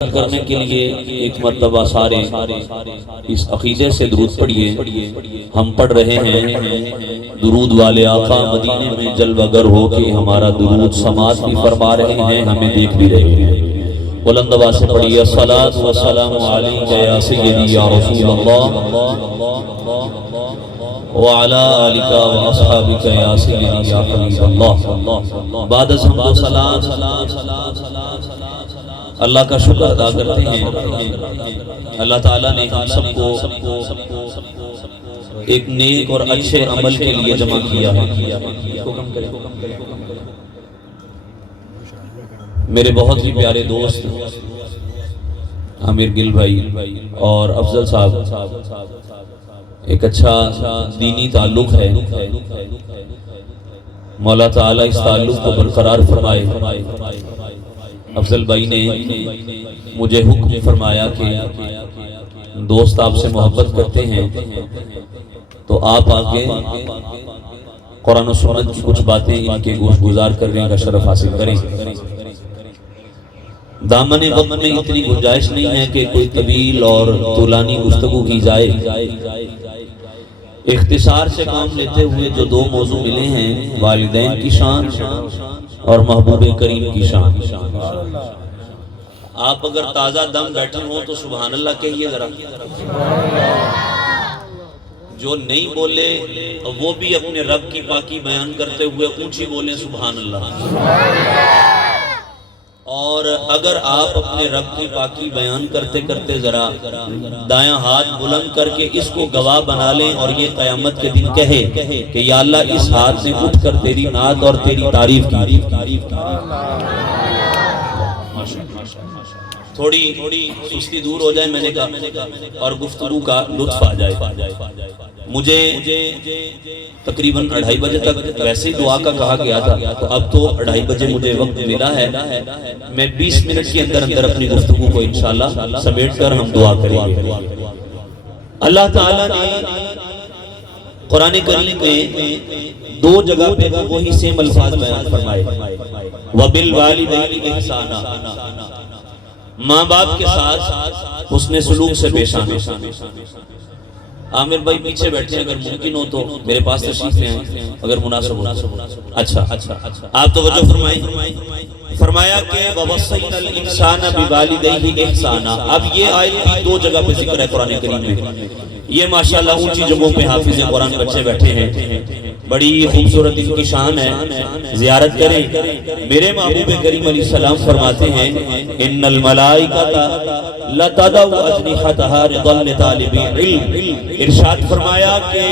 کرنے کے لیے ایک مرتبہ سارے اس عقیدے سے درود پڑھیے۔ ہم پڑھ رہے ہیں درود والے آقا مدینے میں جلوہ گر ہو کے ہمارا درود سماعت بھی فرما رہے ہیں، ہمیں دیکھ بھی رہے ہیں۔ بلند آواز سے پڑھیے الصلاۃ والسلام علیک یا سیدی یا رسول اللہ وعلی آلک واصحابک یا سیدی یا حبیب اللہ۔ بعد از حمد و ثنا اللہ کا شکر ادا کرتے ہیں۔ اللہ تعالیٰ نے ہم سب کو ایک نیک اور اچھے عمل کے لیے جمع کیا ہے۔ میرے بہت ہی پیارے دوست عامر گل بھائی اور افضل صاحب، ایک اچھا دینی تعلق ہے، مولا تعالیٰ اس تعلق کو برقرار فرمائے۔ افضل بھائی نے مجھے حکم فرمایا کہ دوست آپ سے محبت کرتے ہیں تو آپ آگے قرآن و سنت کی کچھ باتیں ان کے گوش گزار کرنے کا شرف حاصل کریں۔ دامن وقت میں اتنی گنجائش نہیں ہے کہ کوئی طویل اور طولانی گفتگو کی جائے۔ اختصار سے کام لیتے ہوئے جو دو موضوع ملے ہیں، والدین کی شان اور محبوب کریم کی شان۔ آپ اگر تازہ دم بیٹھے ہوں تو سبحان اللہ کہیے ذرا، جو نہیں بولے وہ بھی اپنے رب کی پاکی بیان کرتے ہوئے اونچی بولیں سبحان اللہ۔ اور اگر آپ اپنے رب کی پاکی بیان کرتے کرتے ذرا دایاں ہاتھ بلند کر کے اس کو گواہ بنا لیں اور یہ قیامت کے دن کہے کہ یا اللہ اس ہاتھ نے اٹھ کر تیری نعت اور تیری تعریف کی۔ تھوڑی سستی دور ہو جائے میں نے کہا اور گفتگو کا لطف آ جائے۔ مجھے تقریباً 2:30 بجے تک ویسے دعا کا کہا گیا تھا، تو اب تو 2:30 بجے مجھے وقت ملا ہے، میں 20 منٹ کے اندر اپنی گفتگو کو انشاءاللہ سمیٹ کر ہم دعا کریں گے۔ اللہ تعالیٰ نے قرآن کریم میں 2 جگہ پہ وہی سیم الفاظ بیان فرمائے، وَبِالْوَالِدَيْنِ إِحْسَانًا، ماں باپ کے ساتھ حسن سلوک سے پیش آنا۔ عامر بھائی پیچھے بیٹھے ہیں، اگر ممکن ہو تو میرے پاس تشریف لے آئیں اگر مناسب ہو۔ اچھا آپ توجہ فرمائیں۔ فرمایا کہ وَوَصَّيْنَا الْإِنسَانَ بِوَالِدَيْهِ إِحْسَانًا۔ اب یہ آیت بھی 2 جگہ پہ ذکر ہے قرآن کریم میں۔ یہ ماشاءاللہ اونچی جگہوں پہ حافظ قرآن بچے بیٹھے ہیں، بڑی خوبصورت ان کی شان ہے، زیارت کریں۔ میرے محبوب کریم علیہ السلام فرماتے ہیں ان الملائکۃ لتضع اجنحتها رضا لطالب العلم۔ ارشاد فرمایا کہ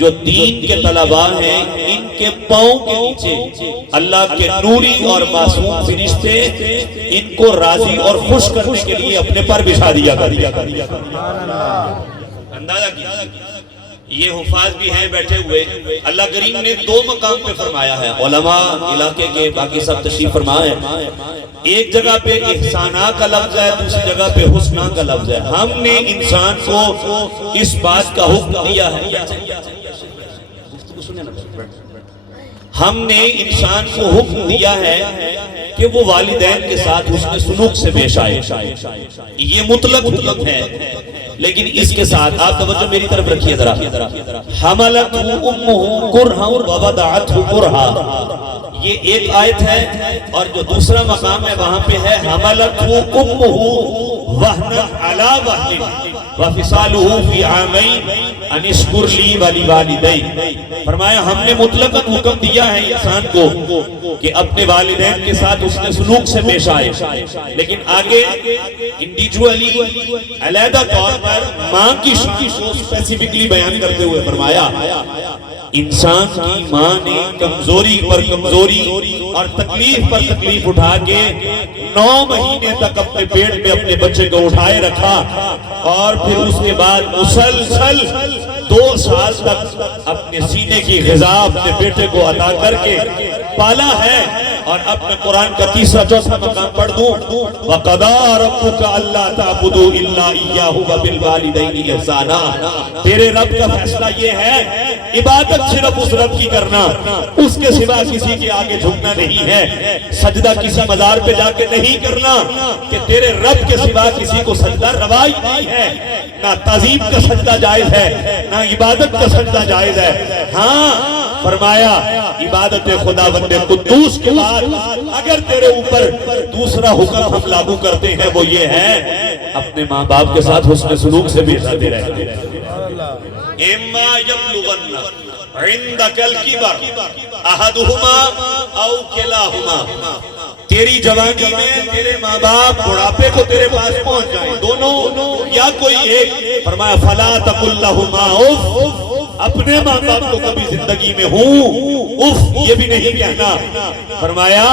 جو دین کے طلباء ہیں ان کے پاؤں کے نیچے اللہ کے نوری اور معصوم فرشتے ان کو راضی اور خوش کرنے کے لیے اپنے پر بچھا دیا کرتے۔ اندازہ کیا یہ حفاظ بھی ہیں بیٹھے ہوئے۔ اللہ کریم نے 2 مقام پہ فرمایا ہے، علماء علاقے کے باقی سب تشریف فرما ہے۔ ایک جگہ پہ احسانہ کا لفظ ہے، دوسری جگہ پہ حسنہ کا لفظ ہے۔ ہم نے انسان کو اس بات کا حکم دیا ہے، ہم نے انسان کو حکم دیا ہے کہ وہ والدین کے ساتھ حسن سلوک سے پیش آئے۔ یہ مطلق ہے، لیکن اس کے ساتھ آپ توجہ میری طرف رکھیے ذرا، حملتہ امہ کرہا ووضعتہ کرہا، یہ ایک آیت ہے، اور جو دوسرا مقام ہے وہاں پہ ہے حملتہ امہ وہنا علی وہن وفصالہ فی عامین ان اشکر لی ولوالدیک۔ فرمایا ہم نے مطلقاً حکم دیا ہے انسان کو کہ اپنے والدین کے ساتھ حسن سلوک سے پیش آئے، لیکن آگے انڈیویجولی علیحدہ طور پر ماں کی شان کو اسپیسیفکلی بیان کرتے ہوئے فرمایا انسان کی ماں نے کمزوری پر کمزوری اور تکلیف پر تکلیف اٹھا کے 9 مہینے تک اپنے پیٹ میں اپنے بچے کو اٹھائے رکھا، اور پھر اس کے بعد مسلسل 2 سال تک اپنے سینے کی غذا اپنے بیٹے کو عطا کر کے پالا ہے، اور اب میں قرآن کا تیسرا چوتھا مقام پڑھ دوں وَقَضَىٰ رَبُّكَ أَلَّا تَعْبُدُوا إِلَّا إِيَّاهُ وَبِالْوَالِدَيْنِ إِحْسَانًا تیرے رب کا فیصلہ یہ ہے عبادت صرف اس رب کی کرنا، اس کے سوا کسی کے آگے جھکنا نہیں ہے، سجدہ کسی مزار پہ جا کے نہیں کرنا کہ تیرے رب کے سوا کسی کو سجدہ روائی نہیں ہے، نہ تعظیم کا سجدہ جائز ہے نہ عبادت کا سجدہ جائز ہے۔ ہاں فرمایا عبادت خداوند قدوس کے بعد اگر تیرے اوپر دوسرا حکم ہم لاگو کرتے ہیں وہ یہ ہے اپنے ماں باپ کے ساتھ حسن سلوک سے بھی رہتے رہے۔ اما یبلغن عندک الکبر احدہما او کلاہما تیری جوانی میں تیرے ماں باپ بڑھاپے کو تیرے پاس پہنچ جائیں دونوں یا کوئی ایک، فرمایا فلا تقل لہما اف اپنے ماں باپ کو کبھی زندگی میں ہوں اف یہ بھی نہیں کہنا، فرمایا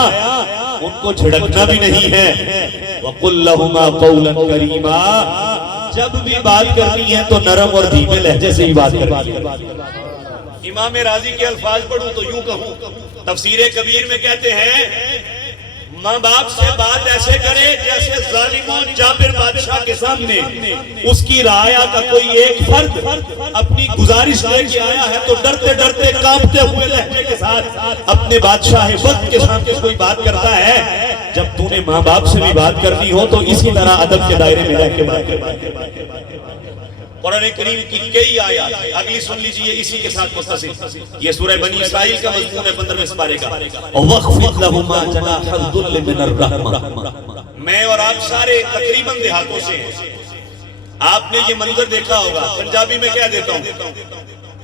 ان کو جھڑکنا بھی نہیں ہے، وقل لہما قولا کریما جب بھی بات کرنی ہے تو نرم اور دھیمے لہجے سے ہی بات کرنی ہے۔ امام راضی کے الفاظ پڑھوں تو یوں کہوں، تفسیر کبیر میں کہتے ہیں ماں باپ سے بات ایسے کرے جیسے ظالم جابر بادشاہ کے سامنے اس کی رعایا کا کوئی ایک فرد اپنی گزارش لے کے آیا ہے تو ڈرتے ڈرتے کانپتے ہوئے لہجے کے ساتھ اپنے بادشاہ وقت کے سامنے کوئی بات کرتا ہے، جب تو نے ماں باپ سے بھی بات کرنی ہو تو اسی طرح ادب کے دائرے میں رہ کے بات کر۔ قرآن کریم کی کئی آیات اگلی سن لیجئے اسی کے ساتھ متصل، یہ سورہ بنی اسرائیل کا مضمون ہے 15ویں سپارے کا، وَخْفِضْ لَهُمَا جَنَاحَ الذُّلِّ مِنَ الرَّحْمَةِ میں اور آپ سارے تقریباً دیہاتوں سے ہیں، آپ نے یہ منظر دیکھا ہوگا، پنجابی میں کہہ دیتا ہوں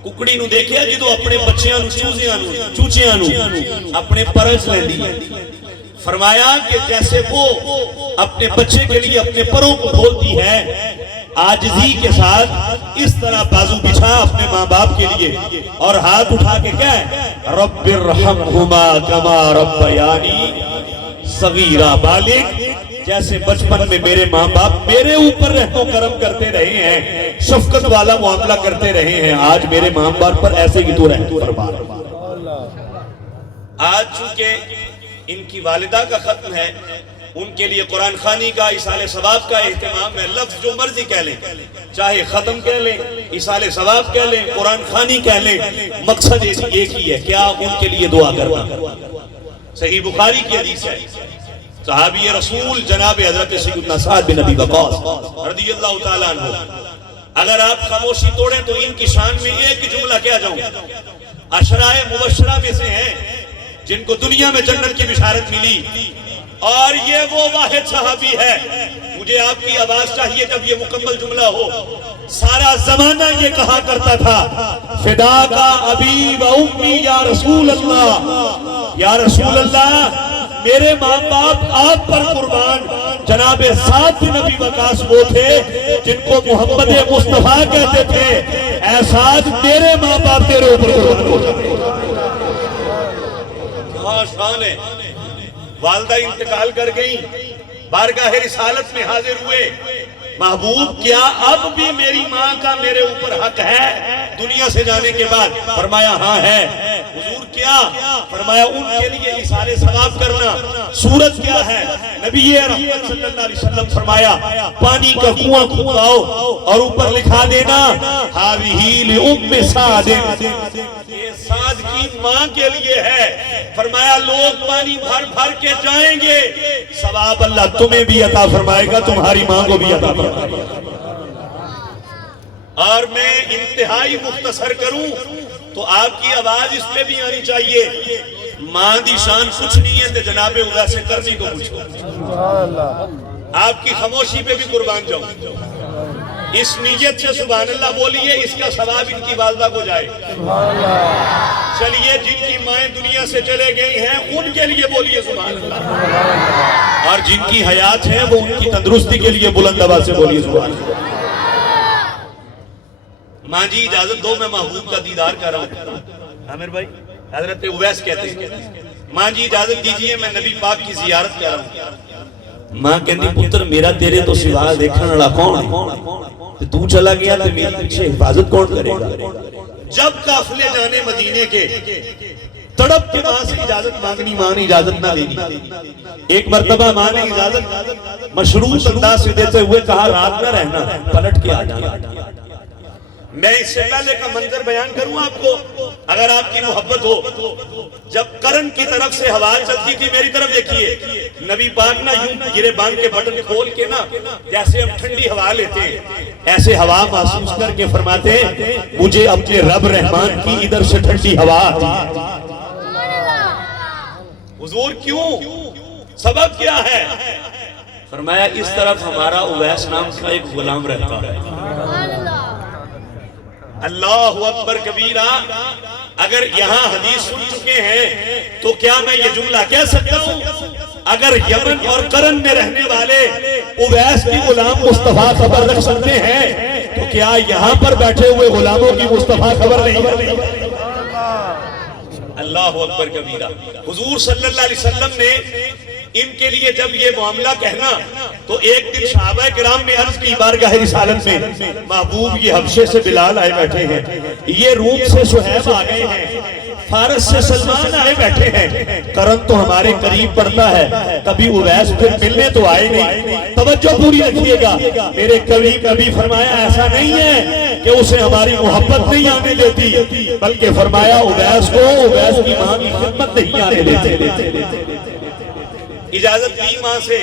ککڑی نو دیکھیا جدو اپنے بچیاں نو چوچیاں نو اپنے پرس لیندی ہے، فرمایا کہ جیسے وہ اپنے بچے کے لیے اپنے پروں کو کھولتی ہے عاجزی کے ساتھ اس طرح بازو بچھا اپنے ماں باپ کے لیے اور ہاتھ اٹھا کے کہے رب ارحمہما کما ربیانی صغیرا بالغ جیسے بچپن میں میرے ماں باپ میرے اوپر رحم و کرم کرتے رہے ہیں، شفقت والا معاملہ کرتے رہے ہیں، آج میرے ماں باپ پر ایسے ہی تو رحم فرما۔ آج چونکہ ان کی والدہ کا ختم ہے ان کے لیے قرآن خوانی کا ایصال ثواب کا اہتمام ہے، لفظ جو مرضی کہہ لیں، چاہے ختم کہہ لیں، ایصال ثواب کہہ لیں، قرآن خوانی کہہ لیں، مقصد ایک ہی ہے، کیا ان کے لیے دعا کرنا۔ صحیح بخاری کی حدیث ہے، صحابی رسول جناب حضرت سیدنا سعد بن ابی وقاص رضی اللہ تعالیٰ عنہ، اگر آپ خاموشی توڑیں تو ان کی شان میں ایک جملہ کہہ جاؤں، عشرہ مبشرہ میں سے ہیں جن کو دنیا میں جنت کی بشارت ملی، اور یہ وہ واحد صحابی ہے، مجھے آپ کی آواز چاہیے جب یہ مکمل جملہ ہو، سارا زمانہ یہ کہا کرتا تھا فدا کا ابی و امی یا رسول اللہ، یا رسول اللہ میرے ماں باپ آپ پر قربان۔ جناب سعد بن ابی وقاص وہ تھے جن کو محمد مصطفیٰ کہتے تھے، اے سعد تیرے ماں باپ تیرے اوپر قربان ہو جاتے۔ کہاں شان ہے، والدہ انتقال کر گئی، بارگاہ رسالت میں حاضر ہوئے، محبوب کیا اب بھی میری ماں کا میرے اوپر حق ہے دنیا سے جانے کے بعد؟ فرمایا ہاں ہے۔ حضور کیا؟ فرمایا ان کے لیے ایصال ثواب کرنا۔ صورت کیا ہے؟ نبی رحمت صلی اللہ علیہ وسلم فرمایا پانی کا کنواں کھوداؤ اور اوپر لکھا دینا ہاذہ لأم سعد، یہ سعد کی ماں کے لیے ہے۔ فرمایا لوگ پانی بھر بھر کے جائیں گے، ثواب اللہ تمہیں بھی عطا فرمائے گا، تمہاری ماں کو بھی عطا فرمائے گا۔ اور میں انتہائی مختصر کروں تو آپ کی آواز اس پہ بھی آنی چاہیے، ماں دی شان کچھ نہیں ہے تو جناب ادا سے کرنی کو پوچھو، آپ کی خاموشی پہ بھی قربان جاؤں، اس نیت سے سبحان اللہ بولیے، اس کا ثواب ان کی والدہ کو جائے۔ چلیے جن کی مائیں دنیا سے چلے گئی ہیں ان کے لیے بولیے سبحان اللہ، اور جن کی حیات ہیں وہ ان کی تندرستی کے لیے بلند آواز سے بولیے سبحان اللہ۔ ماں جی اجازت دو میں محبوب کا دیدار کر رہا ہوں۔ عامر بھائی حضرت اویس کہتے ہیں ماں جی اجازت دیجئے میں نبی پاک کی زیارت کر رہا ہوں۔ ماں کہتی پتر میرا تیرے تو سوا دیکھنے والا کون ہے، تو چلا گیا تو میری پیچھے حفاظت کون کرے گا؟ جب قافلے جانے مدینے کے تڑپ کے ماں سے اجازت مانگنی، ماں نے اجازت نہ دینی۔ ایک مرتبہ ماں نے اجازت مشروط انداز سے دیتے ہوئے کہا رات نہ رہنا، پلٹ کے آ جانا۔ میں اس سے پہلے کا منظر بیان کروں آپ کو، اگر آپ کی محبت ہو۔ جب کرن کی طرف سے ہوا چلتی تھی، میری طرف دیکھیے، نبی پاک نا یوں گرے بانگ کے بٹن کھول کے نا جیسے ہم ٹھنڈی ہوا لیتے ہیں، ایسے ہوا محسوس کر کے فرماتے مجھے اپنے رب رحمان کی ادھر سے ٹھنڈی ہوا آتی ہے۔ حضور کیوں؟ سبب کیا ہے؟ فرمایا اس طرف ہمارا اویس نام کا ایک غلام رہتا ہے۔ اللہ اکبر کبیرہ۔ اگر یہاں حدیث سن چکے ہیں تو کیا میں یہ جملہ کہہ سکتا ہوں اگر یمن اور کرن میں رہنے والے اویس کی غلام مصطفیٰ خبر رکھ سکتے ہیں تو کیا یہاں پر بیٹھے ہوئے غلاموں کی مصطفیٰ خبر نہیں؟ اللہ اکبر کبیرہ۔ حضور صلی اللہ علیہ وسلم نے ان کے لیے جب یہ معاملہ کہنا تو ایک دن صحابہ کرام نے عرض کی بارگاہ رسالت میں، محبوب یہ حبشے سے بلال آئے بیٹھے ہیں، یہ روم سے سہیب آ گئے ہیں، فارس سے سلمان آئے بیٹھے ہیں، کرن تو ہمارے قریب پڑتا ہے، کبھی اویس پھر ملنے تو آئے نہیں۔ توجہ پوری رکھیے گا، میرے کبھی فرمایا ایسا نہیں ہے کہ اسے ہماری محبت نہیں آنے دیتی، بلکہ فرمایا اویس کو اویس کی ماں کی خدمت نہیں آنے دیتے۔ اجازت دی ماں سے،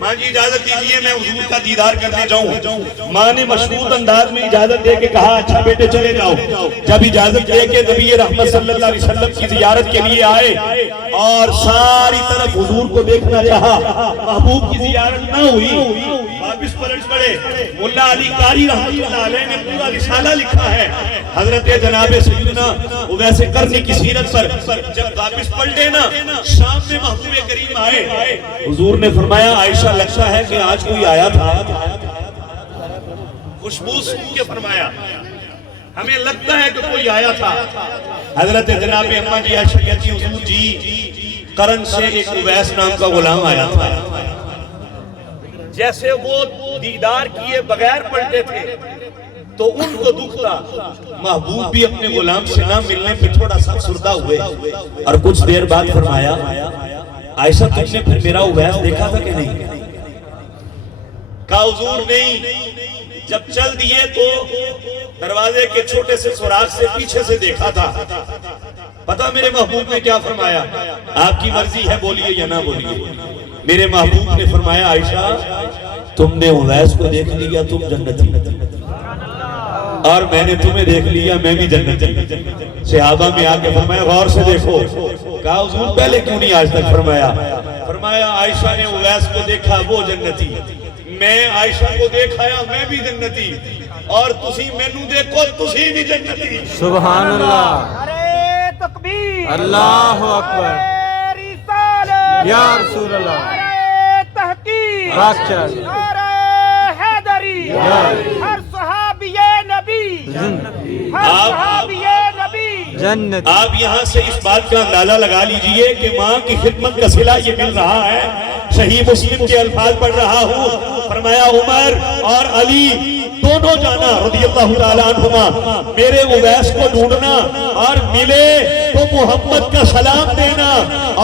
ماں جی اجازت دیجئے میں حضور کا دیدار کرنے جاؤں۔ ماں نے مشروط انداز میں اجازت دے کے کہا اچھا بیٹے چلے جاؤ۔ جب اجازت دے کے نبی رحمت صلی اللہ علیہ وسلم کی زیارت کے لیے آئے اور ساری طرف حضور کو دیکھنا چاہا، محبوب کی زیارت نہ ہوئی، واپس پلٹ پڑے۔ مولا علی قاری رحمت اللہ علیہ نے پورا رسالہ لکھا ہے حضرت جناب سیدنا اویس قرنی کی سیرت پر۔ جب واپس پلٹے نا، شام میں محبوب کریم آئے، حضور نے فرمایا عائشہ لگتا ہے کہ آج کوئی آیا تھا، خوشبو سن کے فرمایا ہمیں لگتا ہے کہ کوئی آیا تھا۔ حضرت جناب اماں جی عائشہ کہتی حضور جی کرن سے ایک اویس نام کا غلام آیا تھا، جیسے وہ دیدار کیے بغیر پلٹے تھے تو ان کو دکھ تھا، محبوب بھی اپنے غلام سے نہ ملنے پہ تھوڑا سا افسردہ ہوئے، اور کچھ دیر بعد فرمایا عائشہ تم نے پھر میرا اویس دیکھا تھا کہ نہیں؟ کہا حضور نہیں، جب چل دیے تو دروازے کے چھوٹے سے سوراخ سے پیچھے سے دیکھا تھا۔ پتہ میرے محبوب نے کیا فرمایا؟ آپ کی مرضی ہے بولیے یا نہ بولیے۔ میرے محبوب نے فرمایا عائشہ تم نے اویس کو دیکھ لیا تم جنتی، اور میں نے تمہیں دیکھ لیا میں بھی جنتی۔ صحابہ میں آ کے فرمایا غور سے دیکھو۔ کہا حضور پہلے کیوں نہیں آج تک فرمایا؟ فرمایا عائشہ نے اویس کو دیکھا وہ جنتی، میں عائشہ کو دیکھایا میں بھی جنتی، اور تسی مینوں دیکھو تسی بھی جنتی۔ سبحان اللہ، نعرہ تکبیر، اللہ اکبر، نعرہ رسالت، یا رسول اللہ، نعرہ تحقیق، بادشاہ، نعرہ حیدری، ہر صحابی نبی، ہر صحابی نبی جنت۔ آپ یہاں سے اس بات کا اندازہ لگا لیجئے کہ ماں کی خدمت کا صلہ یہ مل رہا ہے۔ صحیح مسلم کے الفاظ پڑھ رہا ہوں، فرمایا عمر اور علی دونوں جانا رضی اللہ تعالیٰ عنہما، میرے اویس کو ڈھونڈنا اور ملے تو محمد کا سلام دینا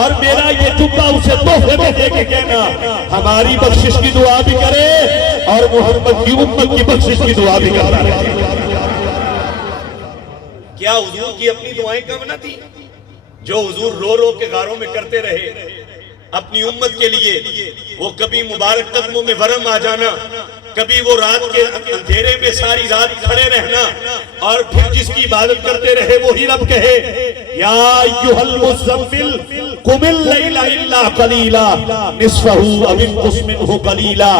اور میرا یہ جبہ اسے تحفے میں دے کے کہنا ہماری بخشش کی دعا بھی کرے اور محمد کی امت کی بخشش کی دعا بھی کرتا رہے۔ کیا حضور کی اپنی دعائیں کم نہ تھی جو حضور رو رو کے غاروں میں کرتے رہے اپنی امت کے لیے؟ وہ کبھی مبارک قدموں میں ورم آ جانا، کبھی وہ رات کے اندھیرے میں ساری رات کھڑے رہنا، اور پھر جس کی عبادت کرتے رہے وہی رب کہے یا ایھا المزمل قم اللیل الا قلیلا نصفہ او انقص منہ قلیلا۔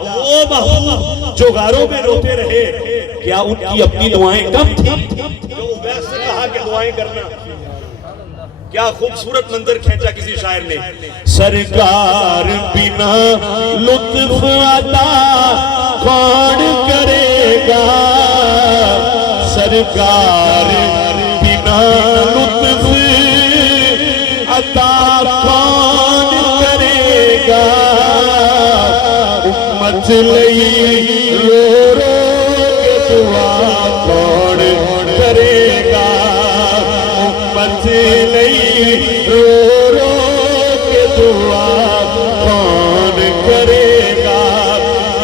وہ محبوب جو غاروں میں روتے رہے، کیا ان کی اپنی دعائیں کم تھیں جو اویس سے کہا کہ دعائیں کرنا؟ کیا خوبصورت منظر کھینچا کسی شاعر نے، سرکار بنا لطف عطا کون کرے گا، سرکار بنا لطف عطا کون کرے گا، امت لئی رو رو کے دعا کون کرے گا، امت لئی رو رو کے دعا کون کرے گا؟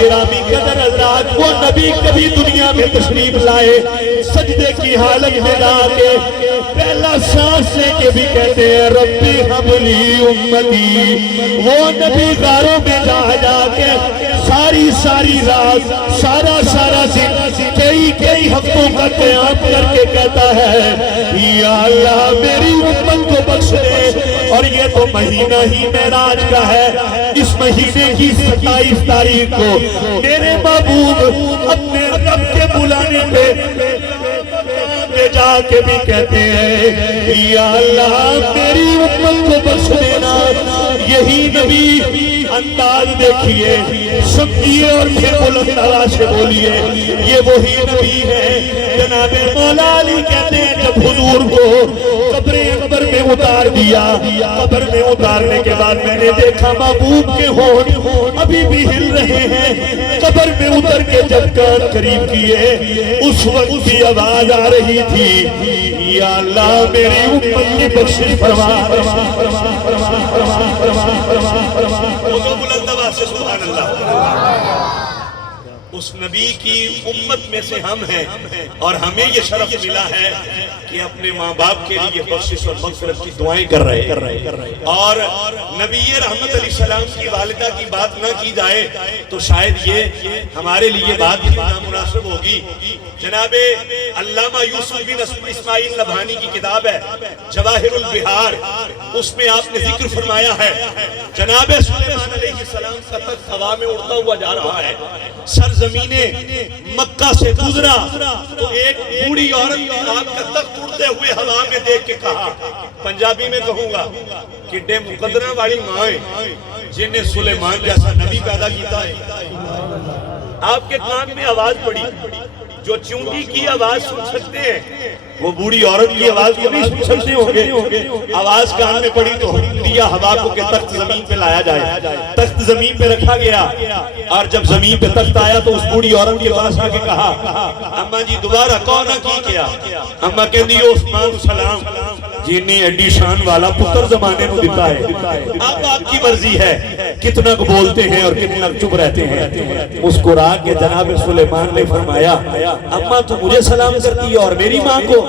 گرامی قدر حضرات، وہ نبی کبھی دنیا میں تشریف لائے سجدے کی حالت میں جا کے پہلا سانس لے کے بھی کہتے ہیں ربی حبلی امتی. وہ نبی غاروں میں جا کے ساری رات سارا دن کئی ہفتوں کا قیام کر کے کہتا ہے یا اللہ میری امت کو بخش دے. اور یہ تو مہینہ ہی معراج کا ہے. اس مہینے کی 27 تاریخ کو میرے محبوب اپنے رب کے بلانے پہ جا کے بھی کہتے ہیں یا اللہ میری امت کو بخش دینا. یہی نبی انداز دیکھیے، سمجھیے اور پھر بلند آواز سے بولیے یہ وہی نبی ہے. جناب مولا علی کہتے ہیں جب حضور کو قبر انور میں اتار دیا، قبر میں اتارنے کے بعد میں نے دیکھا محبوب کے ہونٹ ابھی بھی ہل رہے ہیں. قبر میں اتر کے جب کان قریب کیے اس وقت بھی آواز آ رہی تھی یا اللہ میری امت کی بخشش فرما. بلند آواز سے سبحان اللہ. اس نبی کی امت میں سے ہم ہیں اور ہمیں یہ شرف ملا ہے کہ اپنے ماں باپ کے لیے بخشش اور مغفرت کی دعائیں کر رہے ہیں. اور نبی رحمت علیہ السلام کی والدہ کی بات نہ کی جائے تو شاید یہ ہمارے لیے بات بھی نامناسب ہوگی. جناب علامہ یوسف بن اسماعیل نبھانی کی کتاب ہے جواہر البحار، اس میں آپ نے ذکر فرمایا ہے جناب سلیمان علیہ السلام کا تخت ہوا میں اڑتا ہوا جا رہا ہے. سرزمین مکہ سے گزرا تو ایک بوڑھی عورت نے آپ کا تخت اڑتے ہوئے ہوا میں دیکھ کے کہا، پنجابی میں کہوں گا کہ ڈے مقدرہ والی مائیں جنہیں سلیمان جیسا نبی پیدا کیتا ہے. آپ کے کان میں آواز پڑی، جو چونٹی کی آواز سن سکتے ہیں وہ بوڑھی عورت کی آواز کو نہیں سن سکتے ہوں گے. آواز کان میں پڑی تو حکم دیا ہوا کو کہ تخت زمین پہ لایا جائے. تخت زمین پہ رکھا گیا اور جب زمین پہ تخت آیا تو اس بوڑھی عورت کے پاس آ کے کہا اماں جی دوبارہ کون کی کیا؟ اماں کہندی عثمان سلام جنہیں ایڈی شان والا پتر زمانے نو دیتا ہے. اب آپ کی مرضی ہے کتنا کو بولتے ہیں اور کتنا چپ رہتے ہیں. مسکرا کے جناب سلیمان نے فرمایا اماں تو مجھے سلام کرتی ہے اور میری ماں کو؟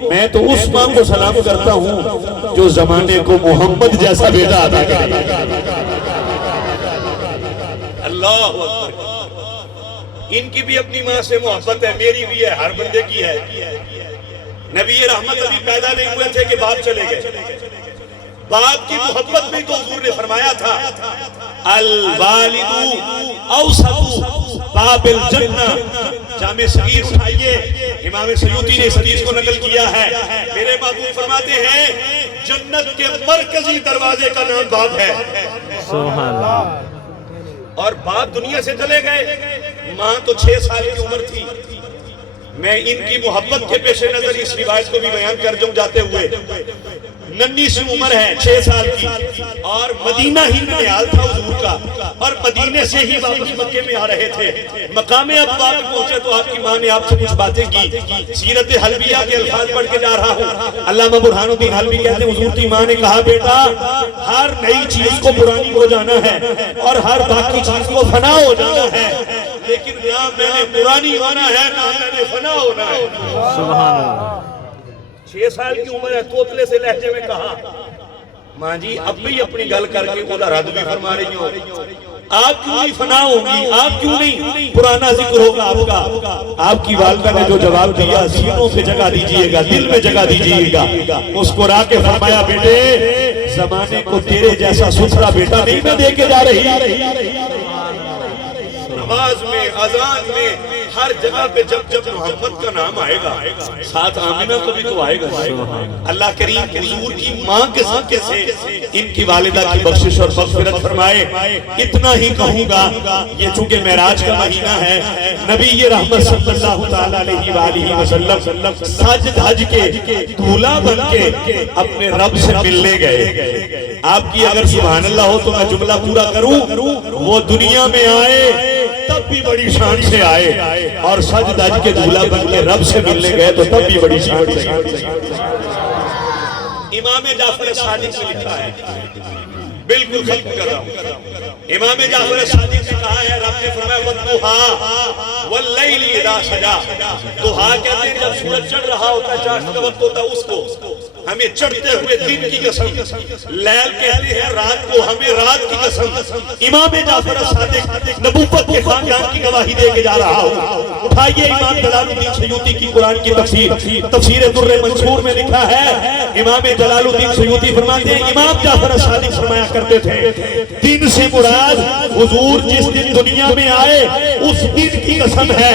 میں تو اس ماں کو سلام کرتا ہوں جو زمانے کو محمد جیسا بیٹا عطا کرے. اللہ اکبر. ان کی بھی اپنی ماں سے محبت ہے، میری بھی ہے، ہر بندے کی ہے. نبی رحمت ابھی پیدا نہیں ہوئے تھے کہ باپ چلے گئے. باپ کی محبت میں تو حضور نے فرمایا تھا الوالد اوسط باب الجنہ. جامع صغیر اٹھائیے، امام سیوطی نے اس حدیث کو نقل کیا ہے. میرے محبوب فرماتے ہیں جنت کے مرکزی دروازے کا نام باپ ہے. سبحان اللہ. اور باپ دنیا سے چلے گئے، ماں تو 6 سال کی عمر تھی. میں ان کی محبت کے پیش نظر اس روایت کو بھی بیان کر دوں جاتے ہوئے. ننھی سی عمر ہے 6 سال کی اور مدینہ ہی ننیال تھا حضور کا اور مدینے سے ہی واپس مکے میں آ رہے تھے. مقام ابوا پہ پہنچے تو آپ کی ماں نے آپ سے کچھ باتیں کی. سیرت حلبیہ کے الفاظ پڑھ کے جا رہا ہوں. علامہ برہان الدین حلبی کہتے ہیں حضور کی ماں نے کہا بیٹا ہر نئی چیز کو پرانی ہو جانا ہے اور ہر باقی چیز کو فنا ہو جانا ہے، لیکن نہ میں نے پرانی ہونا ہے نہ میں نے فنا ہونا ہے. سبحان اللہ. 6 سال کی عمر ہے، توتلے سے لہجے میں کہا ماں جی اب بھی اپنی گل کر کے وہ رد بھی فرما رہی ہوں. آپ کیوں نہیں فنا ہوگی؟ آپ کیوں نہیں پرانا ذکر ہوگا آپ کا؟ آپ کی والدہ نے جو جواب دیا سینوں پہ جگہ دیجئے گا، دل میں جگہ دیجئے گا. مسکرا کے فرمایا بیٹے زمانے کو تیرے جیسا ستھرا بیٹا نہیں میں دے کے جا رہی. نماز میں اذان میں ہر جگہ پہ جب محمد کا نام آئے گا ساتھ آمینہ کو بھی تو آئے گا. اللہ کریم حضور کی ماں کے صدقے سے ان کی والدہ کی بخشش اور مغفرت فرمائے. اتنا ہی کہوں گا، یہ چونکہ معراج کا مہینہ ہے، نبی رحمت صلی اللہ تعالیٰ علیہ وآلہ وسلم سج دھج کے دولہا بن کے اپنے رب سے ملنے گئے. آپ کی اگر سبحان اللہ ہو تو میں جملہ پورا کروں. وہ دنیا میں آئے تب بھی بڑی شان سے آئے اور سج دھج کے دولہا بن کے رب سے ملنے گئے تو تب بھی بڑی شان سے. امام جعفر صادق نے لکھا ہے، بالکل ختم کر رہا ہوں۔ امام جعفر صادق نے کہا ہے، رب نے فرمایا وَالضُّحَىٰ وَاللَّيْلِ اِذَا سَجَىٰ۔ ضحیٰ کہتے ہیں جب سورج چڑھ رہا ہوتا ہے، چاشت کا وقت ہوتا ہے، اس کو ہمیں چڑھتے ہوئے دن کی قسم، لیل کہتے ہیں رات کو، ہمیں رات کی قسم۔ امام جعفر صادق نبوت کے خاندان کی گواہی دے کے جا رہا ہوں۔ اٹھائیے امام جلال الدین سیوطی کی قرآن کی تفسیر در منصور میں لکھا ہے، امام جلال الدین سیوطی فرماتے ہیں امام جعفر صادق فرمایا کرتے تھے، دن سے مراد حضور جس دن دنیا میں آئے اس دن کی قسم ہے،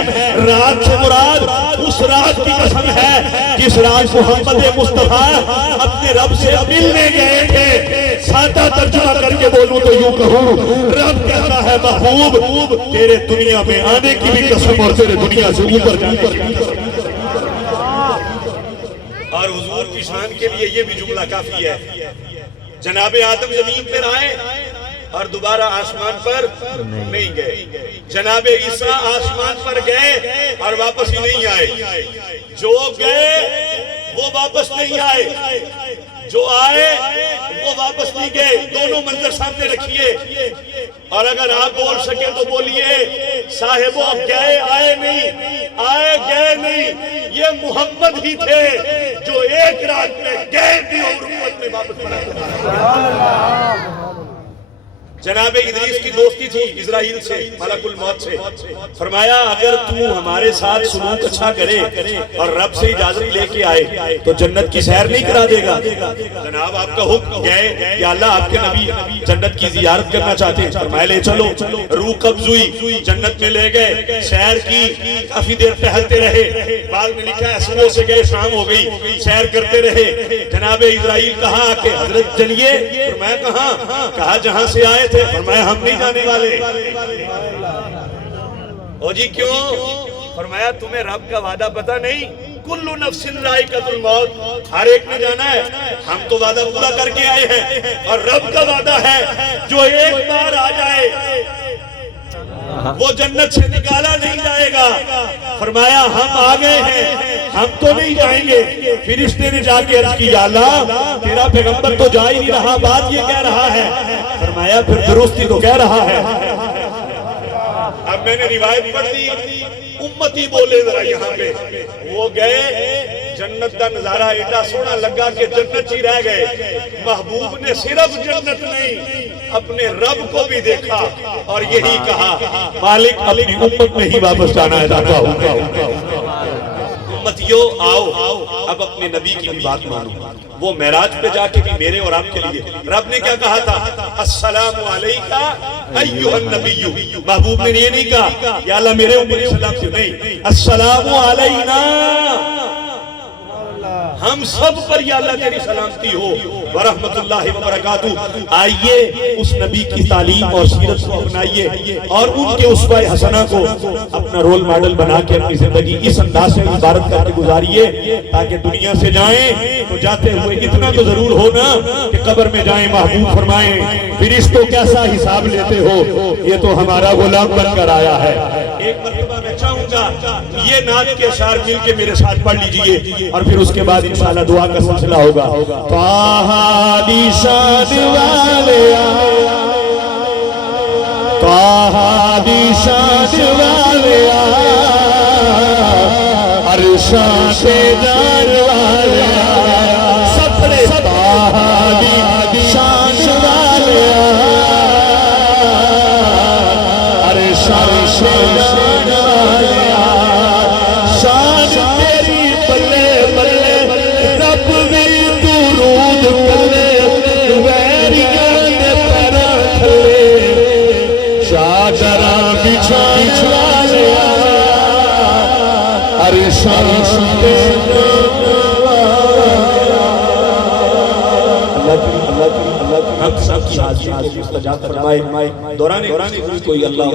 رات سے مراد اس رات کی قسم ہے جس رات محمد مصطفیٰ اپنے رب سے ملنے گئے تھے۔ سادہ ترجمہ کر کے بولوں تو یوں کہوں، رب کہتا ہے محبوب تیرے دنیا میں آنے کی بھی قسم اور تیرے دنیا سے اوپر جانے کی قسم۔ اور حضور کی شان کے لیے یہ بھی جملہ کافی ہے، جناب آدم زمین پر آئے اور دوبارہ آسمان پر نہیں گئے، جناب عیسیٰ آسمان پر گئے اور واپس ہی نہیں آئے، جو گئے وہ واپس نہیں آئے، جو آئے وہ واپس نہیں گئے۔ دونوں منظر سامنے رکھیے، اور اگر آپ بول سکیں تو بولیے صاحبوں گئے آئے نہیں، آئے گئے نہیں، یہ محمد ہی تھے جو ایک رات میں گئے بھی اور امت میں واپس پڑھا۔ جناب ادریس کی دوستی تھی اسرائیل سے، ملک الموت سے، فرمایا اگر تو ہمارے ساتھ سلوک اچھا کرے اور رب سے اجازت لے کے آئے تو جنت کی سیر نہیں کرا دے گا۔ جناب آپ کا حکم گئے کہ اللہ آپ کے نبی جنت کی زیارت کرنا چاہتے ہیں، فرمایا لے چلو، روح قبض ہوئی، جنت میں لے گئے، سیر کی، کافی دیر ٹہلتے رہے، بعد میں لکھا ہے صبح سے گئے شام ہو گئی، سیر کرتے رہے۔ جناب اسرائیل کہا کہ حضرت چلیے، فرمایا کہاں؟ کہا جہاں سے آئے فرمایا ہم نہیں جانے والے۔ او جی کیوں؟ فرمایا تمہیں رب کا وعدہ پتہ نہیں، کل نفس ذائقۃ الموت، ہر ایک نے جانا ہے، ہم تو وعدہ پورا کر کے آئے ہیں، اور رب کا وعدہ ہے جو ایک بار آ جائے وہ جنت سے نکالا نہیں جائے گا۔ فرمایا ہم آ گئے ہیں، ہم تو نہیں جائیں گے۔ فرشتے نے جا کے عرض کی یا اللہ تیرا پیغمبر تو جا ہی نہیں رہا، بات یہ کہہ رہا ہے۔ فرمایا پھر درستی تو کہہ رہا ہے۔ اب میں نے روایت پڑھ دی، امتی بولے ذرا یہاں پہ، وہ گئے، جنت کا نظارہ ایڈا سونا لگا کہ جنت ہی رہ گئے۔ محبوب نے صرف جنت نہیں اپنے رب کو بھی دیکھا اور یہی کہا مالک اپنی امت میں ہی واپس جانا ہے چاہتا ہوں۔ امتیو آؤ اب اپنے نبی کی بھی بات مانو۔ وہ معراج پہ جا کے بھی میرے اور آپ کے لیے رب نے کیا کہا تھا؟ السلام علیکہ ایھا النبی۔ محبوب نے یہ نہیں کہا یا اللہ میرے اوپر سلام سے، نہیں، السلام علینا، ہم سب پر یا اللہ تیری سلامتی ہو ورحمت اللہ وبرکاتہ۔ آئیے اس نبی کی تعلیم اور سیرت کو اپنائیے اور ان کے اسوہ حسنہ کو اپنا رول ماڈل بنا کے اپنی زندگی اس انداز سے عبارت کر کے گزاریے تاکہ دنیا سے جائیں تو جاتے ہوئے اتنا تو ضرور ہونا کہ قبر میں جائیں محبوب فرمائیں فرشتوں کیسا حساب لیتے ہو، یہ تو ہمارا غلام بن کر آیا ہے۔ ایک مرتبہ میں چاہوں گا یہ نعت کے اشعار مل کے میرے ساتھ پڑھ لیجئے اور پھر اس کے بعد انشاءاللہ دعا کا سلسلہ ہوگا۔ طٰہٰ دی شان والے آیا، طٰہٰ دی شان والے آیا، عرشاں سے جان والے آیا، سب پڑھے طٰہٰ دی شان والے آیا، عرشاں سے جان والے آیا، شان تیری بلے بلے رب بھی درود کرے، ویریاں نے پیرا کھلے، چادراں بچھا والے آیا، عرشاں سے ہم سب کی حاضری کو مستجاب فرمائے۔ دوران کوئی اللہ